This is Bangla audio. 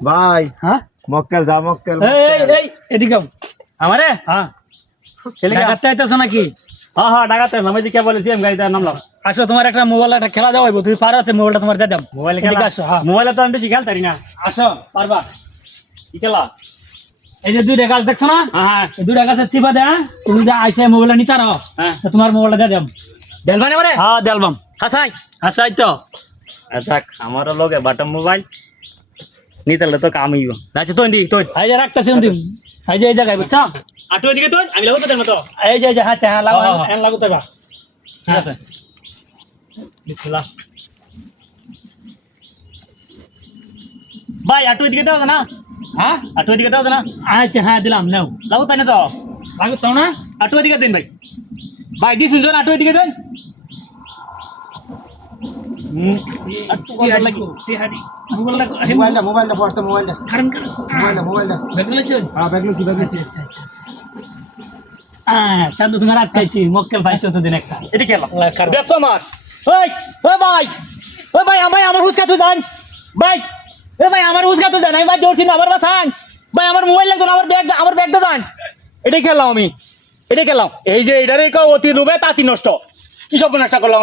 ভাই হ্যাঁ? মক্কেল যা মক্কেল এই এই, এদিকে। আমারে? হ্যাঁ। ঢাকাতে আইতেছো নাকি? হ্যাঁ হ্যাঁ ডাকাতে আমি দিকে বলেছি আমি গাড়িতে নামলাম। আসো তোমার একটা মোবাইল একটা খেলা দেওয়া তুমি পারো মোবাইলটা তোমার দিয়ে দাম মোবাইলে খেলা? আসো হ্যাঁ। মোবাইলে তো আমি বেশি খেলতে না। আসো পারবা। কি খেলা? এই যে দুইটা গাছ দেখছ না? হ্যাঁ হ্যাঁ। দুইটা গাছের চিপা দেয়া তুমি যে আইসে মোবাইলটা নিতে রাও হ্যাঁ। তোমার মোবাইলটা দিয়ে দাম দেলবানি আমারে? হ্যাঁ দেলবাম। হাসাই। এই তো। আচ্ছা আমারও লগে বাটম মোবাইল নিতে তো কাম হইব। আচ্ছা তো দি তো এই যে রাখতেছি তুমি এই যে এই জায়গায় বুঝছ? আটু এদিকে তো আমি লাগো তোদের মতো। এই যে হ্যাঁ হ্যাঁ লাগো হ্যাঁ, হ্যাঁ। লাগো তো এবার। ঠিক আছে। বিসমিল্লাহ। ভাই আটু এদিকে দাও না? হ্যাঁ? আটু এদিকে দাও না? আচ্ছা হ্যাঁ দিলাম নাও। লাগো তাই না তো। লাগো তো না? আটু এদিকে দেন ভাই। ভাই দি শুনছো আটু এদিকে দেন আটু কত লাগি তিহাড়ি মোবাইলটা মোবাইলটা মোবাইলটা পড়তে মোবাইলটা কারণ কারণ মোবাইলটা মোবাইলটা বেগুন আছে হ্যাঁ ব্যাগলুসি ব্যাগলুসি আচ্ছা আচ্ছা আচ্ছা হ্যাঁ তোমার আটকাইছি মক্কেল ভাই চোদ্দ দিন একটা এদিকে এলাম আল্লাহ আমার ওই ওই ভাই ওই ভাই আমার আমার হুসকা তুই জান ভাই এ ভাই আমার হুসকা তুই জান আমি ভাই জোরছি না আমার বাসান ভাই আমার মোবাইল লাগতো না আমার ব্যাগ আমার ব্যাগটা জান এটাই খেললাম আমি এটাই খেললাম এই যে এটারই অতি লোভে তাঁতি নষ্ট কি সব নষ্ট করলাম?